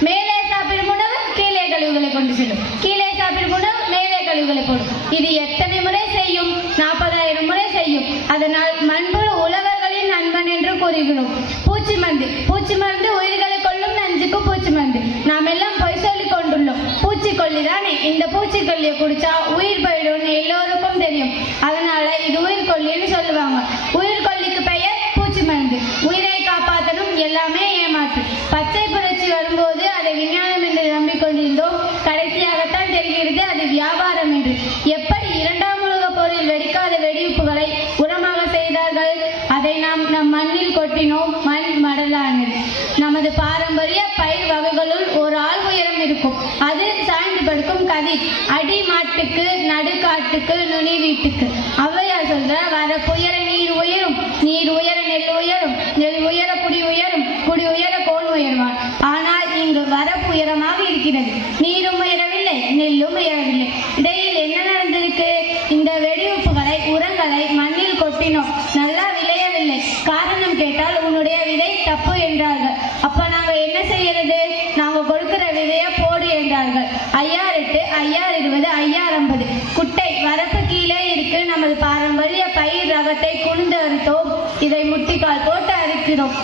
மேலே சாப்பிடும் உணவு கீழே கழிவுகளை கொண்டு செல்லும். கீழே சாப்பிடும் உணவு மேலே கழிவுகளை போடும். இது எத்தனை முறை செய்யும்? நாற்பதாயிரம் முறை செய்யும். அதனால் மண்புழு உழவர்களின் நண்பன் என்று கூறுகிறோம். பூச்சி மருந்து. பூச்சி மருந்து உயிர்களை கொள்ளும் நஞ்சுக்கு பூச்சி மருந்து. நாம் எல்லாம் பொய் சொல்லிக் கொண்டுள்ளோம். பூச்சிக்கொல்லி தானே? இந்த பூச்சிக்கொல்லியை குடிச்சா உயிர் போயிடும்னு எல்லோருக்கும் தெரியும். அதனால இது உயிர்கொல்லின்னு சொல்லுவாங்க. உயிர் மண்ணில் கொட்டினோம் மண் மடலானது. நமது பாரம்பரிய பயிர் வகைகளுள் ஒரு ஆள் உயரம் இருக்கும். அது சாய்ந்து படுக்கும் கதிர் அடி மாட்டுக்கு நடுக்காட்டுக்கு நுனி வீட்டுக்கு. ஔவையார் சொல்ற வர புயர நீர் உயரும். நீர் உயர நெல் உயரும். நெல் உயர குடி உயரும். குடி உயர கோல் உயர்வான் ஆனால் இங்கு வரப்பு உயரமாக இருக்கிறது. நீரும் அப்ப நாங்க என்ன செய்யறது? நாங்க கொடுக்கிற விதைய போடு என்றார்கள். ஐயாறு எட்டு ஐயாறு இருபது ஐயாறு ஐம்பது குட்டை வரப்பு கீழே இருக்கு. நமது பாரம்பரிய பயிர் ரகத்தை குளிந்து அறுத்தோம். இதை முட்டிக்கால் போட்டு அறுக்கிறோம்.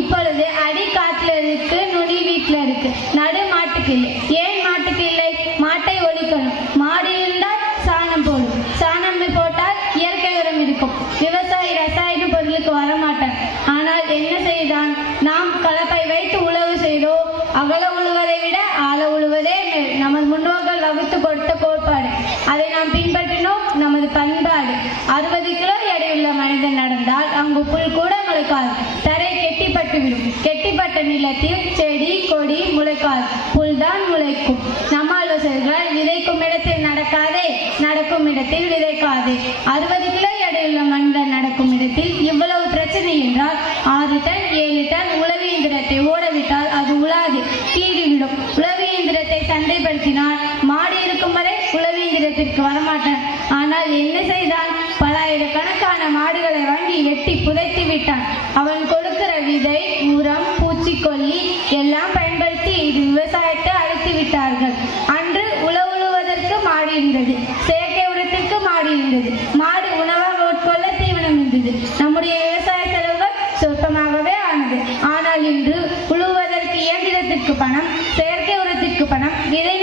இப்பொழுது அடி காட்டுல இருக்கு நுனி வீட்டுல இருக்கு. நடு மாட்டுக்கு இல்லை. ஏன் மாட்டுக்கு இல்லை மாட்டை ஒழிக்கணும் மாடு இருந்தால் சாணம் போடும் சாணம் போட்டால் இயற்கை உரம் இருக்கும் விவசாயி ரசாயன பொருளுக்கு வரமாட்டான் ஆனால் என்ன செய்தான் நாம் கலப்பை வைத்து உழவு செய்தோம் அகல உழுவதை விட ஆழ உழுவதே மேல். நமது முன்னோர்கள் வகுத்து கொடுத்த கோட்பாடு. அதை நாம் பின்பற்றினோம் நமது பண்பாடு. அறுபது கிலோ எடையுள்ள மனிதன் நடந்தால் அங்கு புல் கூட முளைக்காது. தரை கெட்டிப்பட்டுவிடும் கெட்டிப்பட்ட நிலத்தில் செடி கொடி முளைக்காது. புல்தான் முளைக்கும். நம்மாலோசர்கள் விதைக்கும் இடத்தில் நடக்காதே நடக்கும் இடத்தில் விதைக்காதே. அறுபது கிலோ எடையுள்ள மனிதன் நடக்கும் இடத்தில் இவ்வளவு பிரச்சனை என்றால் ஆறு டன் ஏழு டன் உளவு இயந்திரத்தை ஓடவிட்டால் அது உழாது கீறிவிடும் உளவு இயந்திரத்தை சந்தைப்படுத்தினால் மாடு இருக்கும் வரை உளவு இயந்திரத்திற்கு வரமாட்டான். ஆனால் என்ன செய்தான்? பலாயிரக்கணக்கான மாடுகளை வாங்கி எட்டி புதைத்து விட்டான். அவன் கொடுக்கிற விதை உரம் பூச்சிக்கொல்லி எல்லாம் பயன்படுத்தி இது விவசாயத்தை அழித்து விட்டார்கள். அன்று உழவுழுவதற்கு மாடு இருந்தது. செயற்கை உரத்திற்கு மாடு இருந்தது. மாடு உணவாக உட்கொள்ள தீவனம் இருந்தது. நம்முடைய விவசாய செலவுகள் சொற்பமாகவே ஆனது. ஆனால் இன்று உழுவதற்கு இயந்திரத்திற்கு பணம் செயற்கை உரத்திற்கு பணம் விதை